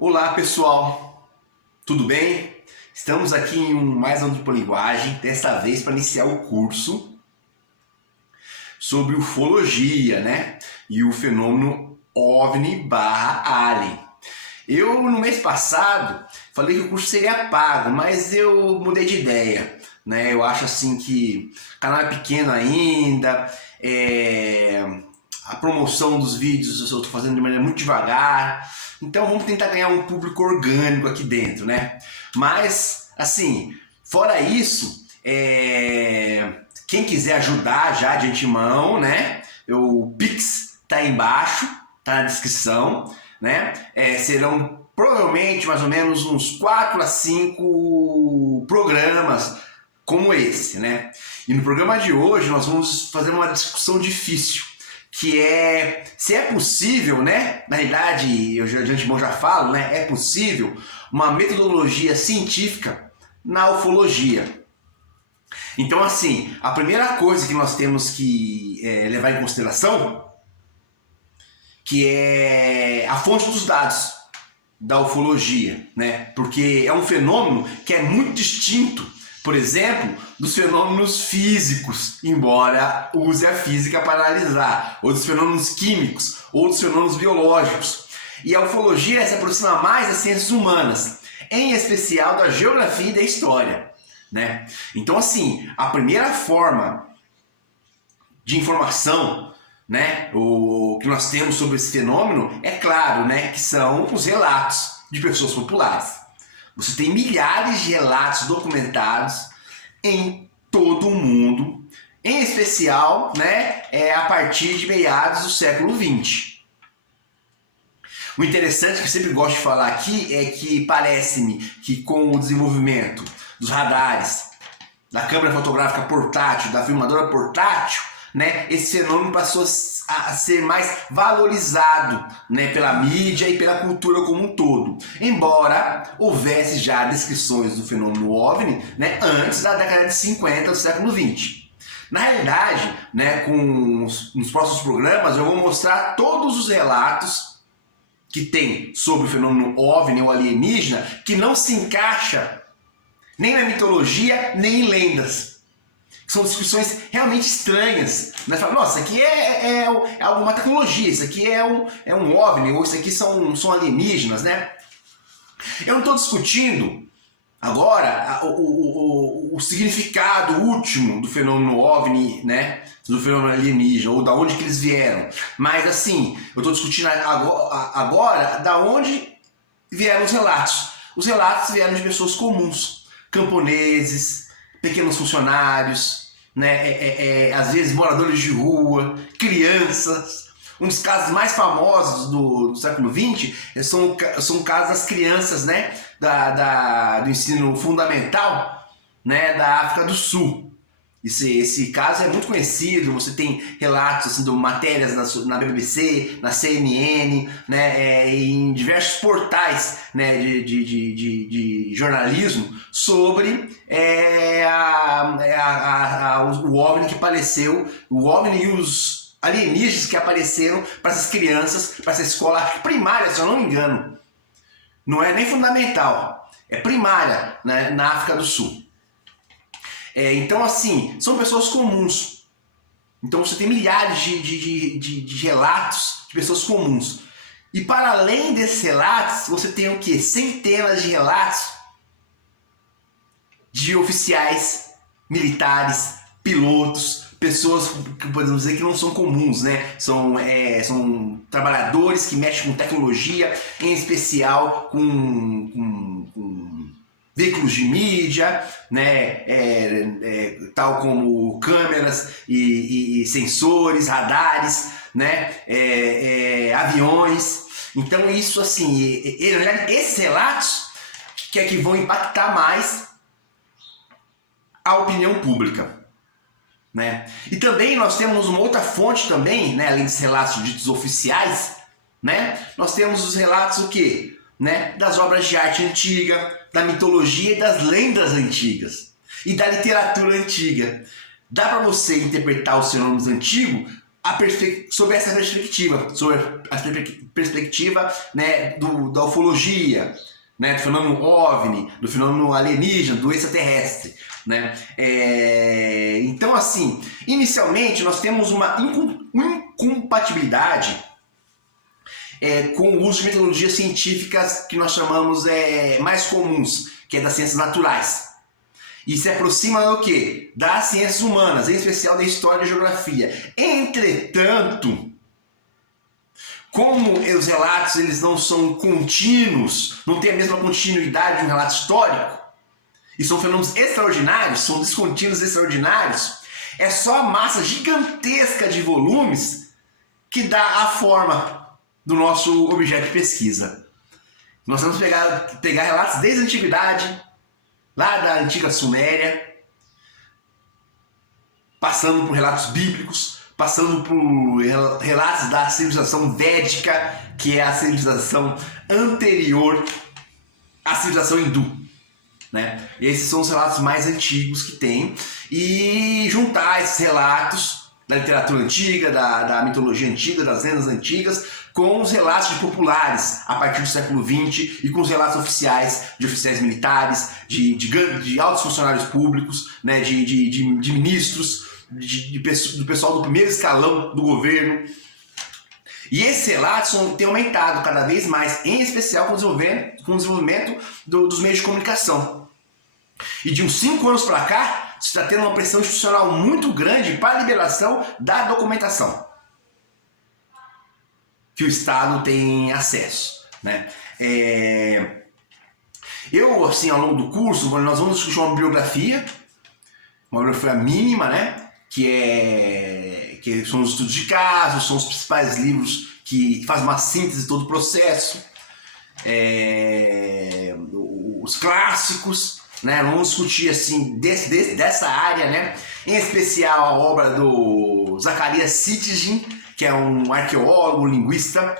Olá pessoal, tudo bem? Estamos aqui em mais um Linguagem, desta vez para iniciar o curso sobre ufologia, né? E o fenômeno OVNI/Alien. Eu, no mês passado, falei que o curso seria pago, mas eu mudei de ideia, né? Eu acho assim que o canal é pequeno ainda, a promoção dos vídeos eu estou fazendo de maneira muito devagar, então vamos tentar ganhar um público orgânico aqui dentro, né? Mas, assim, fora isso, quem quiser ajudar já de antemão, né? O Pix tá aí embaixo, tá na descrição, né? Serão provavelmente mais ou menos uns 4 a 5 programas como esse, né? E no programa de hoje nós vamos fazer uma discussão difícil, que é se é possível, né? Na realidade, eu de antemão já falo, né? É possível uma metodologia científica na ufologia. Então, assim, a primeira coisa que nós temos que levar em consideração, que é a fonte dos dados da ufologia, né? Porque é um fenômeno que é muito distinto, por exemplo, dos fenômenos físicos, embora use a física para analisar, ou dos fenômenos químicos, ou dos fenômenos biológicos. E a ufologia se aproxima mais das ciências humanas, em especial da geografia e da história, né? Então, assim, a primeira forma de informação, né, o que nós temos sobre esse fenômeno, é claro, né, que são os relatos de pessoas populares. Você tem milhares de relatos documentados em todo o mundo, em especial, né, a partir de meados do século XX. O interessante que eu sempre gosto de falar aqui é que parece-me que com o desenvolvimento dos radares, da câmera fotográfica portátil, da filmadora portátil, né, esse fenômeno passou a ser mais valorizado, né, pela mídia e pela cultura como um todo. Embora houvesse já descrições do fenômeno OVNI, né, antes da década de 50 do século XX. Na realidade, né, nos próximos programas eu vou mostrar todos os relatos que tem sobre o fenômeno OVNI ou alienígena que não se encaixa nem na mitologia, nem em lendas. São descrições realmente estranhas. Nós falamos, nossa, isso aqui é alguma tecnologia, isso aqui é um OVNI, ou isso aqui são alienígenas, né? Eu não estou discutindo agora o significado último do fenômeno OVNI, né? Do fenômeno alienígena, ou da onde que eles vieram. Mas assim, eu estou discutindo agora da onde vieram os relatos. Os relatos vieram de pessoas comuns, camponeses, pequenos funcionários, né? Às vezes moradores de rua, crianças. Um dos casos mais famosos do século XX são o caso das crianças, né? Do ensino fundamental, né? Da África do Sul. Esse caso é muito conhecido, você tem relatos assim, de matérias na BBC, na CNN, né, em diversos portais, né, de jornalismo sobre o OVNI que apareceu, o OVNI e os alienígenas que apareceram para essas crianças, para essa escola primária, se eu não me engano. Não é nem fundamental, é primária, né, na África do Sul. Então, assim, são pessoas comuns. Então você tem milhares de relatos de pessoas comuns. E para além desses relatos, você tem o quê? Centenas de relatos de oficiais, militares, pilotos, pessoas que podemos dizer que não são comuns, né? São trabalhadores que mexem com tecnologia, em especial com veículos de mídia, né, tal como câmeras e sensores, radares, né, aviões. Então isso assim, esses relatos que vão impactar mais a opinião pública, né? E também nós temos uma outra fonte também, né, além dos relatos ditos oficiais, né, nós temos os relatos o quê? Né, das obras de arte antiga, da mitologia e das lendas antigas e da literatura antiga. Dá para você interpretar os fenômenos antigos sobre essa perspectiva, sobre a perspectiva, né, da ufologia, né, do fenômeno OVNI, do fenômeno alienígena, do extraterrestre, né? Então, assim, inicialmente nós temos uma incompatibilidade com o uso de metodologias científicas que nós chamamos mais comuns, que é das ciências naturais. E se aproxima do quê? Das ciências humanas, em especial da história e da geografia. Entretanto, como os relatos eles não são contínuos, não tem a mesma continuidade de um relato histórico, e são fenômenos extraordinários, são descontínuos extraordinários, é só a massa gigantesca de volumes que dá a forma do nosso objeto de pesquisa. Nós vamos pegar relatos desde a antiguidade, lá da antiga Suméria, passando por relatos bíblicos, passando por relatos da civilização védica, que é a civilização anterior à civilização hindu, né? Esses são os relatos mais antigos que tem, e juntar esses relatos da literatura antiga, da mitologia antiga, das lendas antigas, com os relatos de populares a partir do século XX e com os relatos oficiais de oficiais militares, de altos funcionários públicos, né, de ministros, do pessoal do primeiro escalão do governo. E esses relatos têm aumentado cada vez mais, em especial com o desenvolvimento dos meios de comunicação. E de uns 5 anos para cá, se está tendo uma pressão institucional muito grande para a liberação da documentação que o Estado tem acesso, né? Eu, assim, ao longo do curso, nós vamos discutir uma bibliografia mínima, né? Que são os estudos de casos, são os principais livros que fazem uma síntese de todo o processo, os clássicos, né? Vamos discutir assim dessa área, né? Em especial a obra do Zacarias Sitchin, que é um arqueólogo, linguista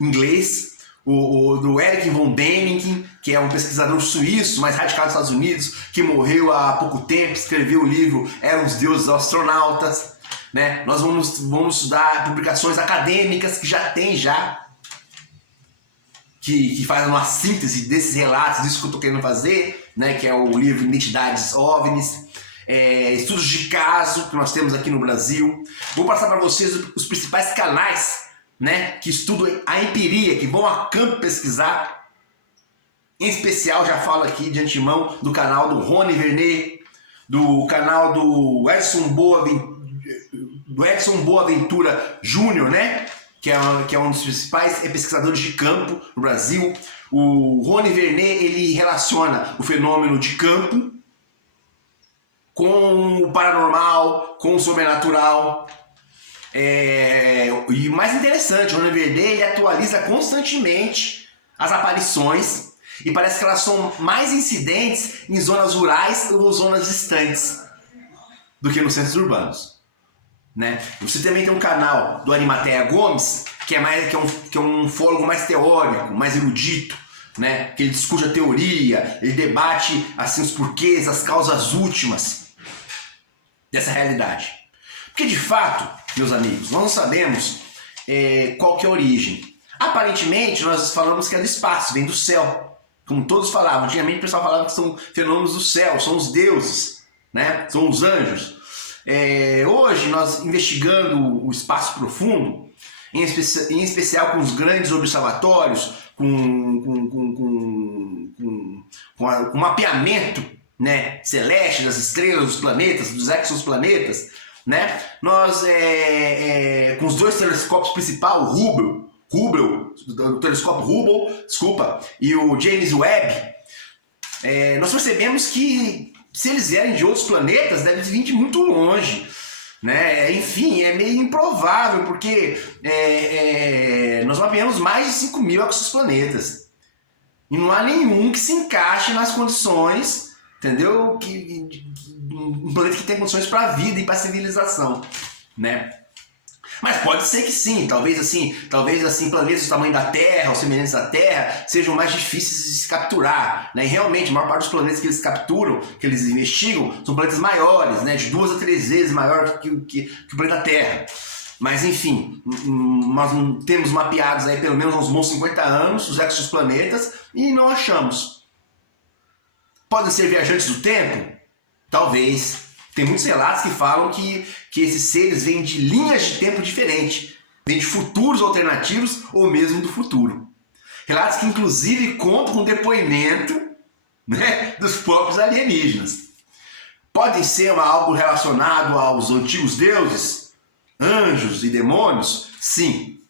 inglês, do Erich von Däniken, que é um pesquisador suíço, mais radical dos Estados Unidos, que morreu há pouco tempo, escreveu o livro Eram os Deuses Astronautas, né? Nós vamos estudar publicações acadêmicas que que fazem uma síntese desses relatos, disso que eu estou querendo fazer, né? Que é o livro Identidades OVNIs, estudos de caso que nós temos aqui no Brasil. Vou passar para vocês os principais canais, né, que estudam a empiria, que vão a campo pesquisar. Em especial, já falo aqui de antemão do canal do Rony Vernet, do canal do Edson Boaventura Júnior, né, que é um dos principais pesquisadores de campo no Brasil. O Rony Vernet, ele relaciona o fenômeno de campo com o paranormal, com o sobrenatural. E mais interessante, o Rony Vernet, ele atualiza constantemente as aparições e parece que elas são mais incidentes em zonas rurais ou zonas distantes do que nos centros urbanos, né? Você também tem um canal do Arimateia Gomes, que é um ufólogo mais teórico, mais erudito, né? Que ele discute a teoria, ele debate assim, os porquês, as causas últimas dessa realidade. Porque de fato, meus amigos, nós não sabemos qual que é a origem. Aparentemente, nós falamos que é do espaço, vem do céu. Como todos falavam. Antigamente o pessoal falava que são fenômenos do céu, são os deuses, né? São os anjos. Hoje, nós investigando o espaço profundo, em especial com os grandes observatórios, com mapeamento, né, celeste das estrelas, dos planetas, dos exoplanetas, né? Nós, com os 2 telescópios principais, o telescópio Hubble, e o James Webb, nós percebemos que se eles vierem de outros planetas, devem vir de muito longe, né? Enfim, é meio improvável, porque nós mapeamos mais de 5.000 exoplanetas e não há nenhum que se encaixe nas condições, entendeu? Um planeta que tem condições para a vida e para a civilização, né? Mas pode ser que sim, talvez assim planetas do tamanho da Terra, ou semelhantes à Terra, sejam mais difíceis de se capturar, né? E realmente, a maior parte dos planetas que eles capturam, que eles investigam, são planetas maiores, né? De 2 a 3 vezes maior que o planeta Terra. Mas enfim, nós temos mapeados aí pelo menos uns bons 50 anos os exoplanetas e não achamos. Podem ser viajantes do tempo? Talvez. Tem muitos relatos que falam que esses seres vêm de linhas de tempo diferentes, vêm de futuros alternativos ou mesmo do futuro. Relatos que inclusive contam com depoimento, né, dos próprios alienígenas. Podem ser algo relacionado aos antigos deuses, anjos e demônios? Sim.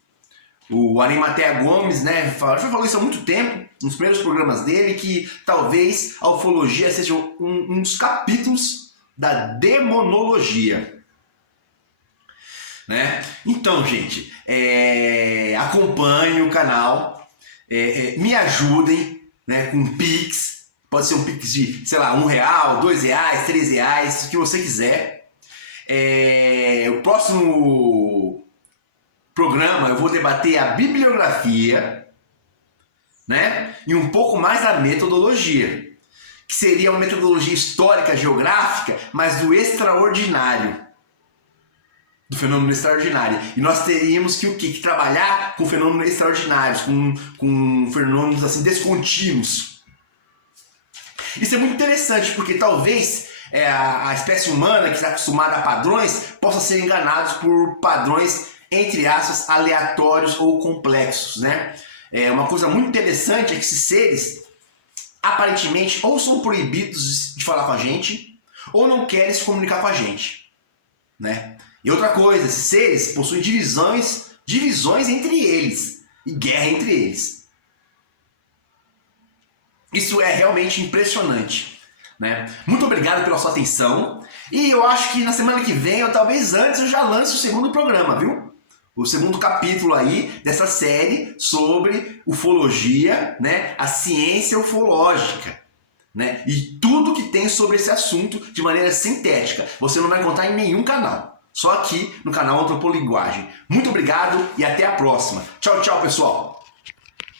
O Arimatea Gomes, né, já falou isso há muito tempo, nos primeiros programas dele, que talvez a ufologia seja um dos capítulos da demonologia, né? Então, gente, acompanhem o canal, me ajudem, né, com Pix. Pode ser um Pix de, sei lá, R$1, R$2, R$3, o que você quiser. O próximo programa eu vou debater a bibliografia, né, e um pouco mais da metodologia, que seria uma metodologia histórica, geográfica, mas do extraordinário, do fenômeno extraordinário. E nós teríamos que trabalhar com fenômenos extraordinários, com fenômenos assim descontínuos. Isso é muito interessante, porque talvez a espécie humana, que está acostumada a padrões, possa ser enganada por padrões, entre aspas, aleatórios ou complexos, né? Uma coisa muito interessante é que esses seres aparentemente ou são proibidos de falar com a gente ou não querem se comunicar com a gente, né? E outra coisa, esses seres possuem divisões entre eles e guerra entre eles. Isso é realmente impressionante, né? Muito obrigado pela sua atenção e eu acho que na semana que vem, ou talvez antes, eu já lance o segundo programa, viu? O segundo capítulo aí dessa série sobre ufologia, né? A ciência ufológica, né? E tudo que tem sobre esse assunto de maneira sintética. Você não vai encontrar em nenhum canal, só aqui no canal Antropolinguagem. Muito obrigado e até a próxima. Tchau, tchau, pessoal!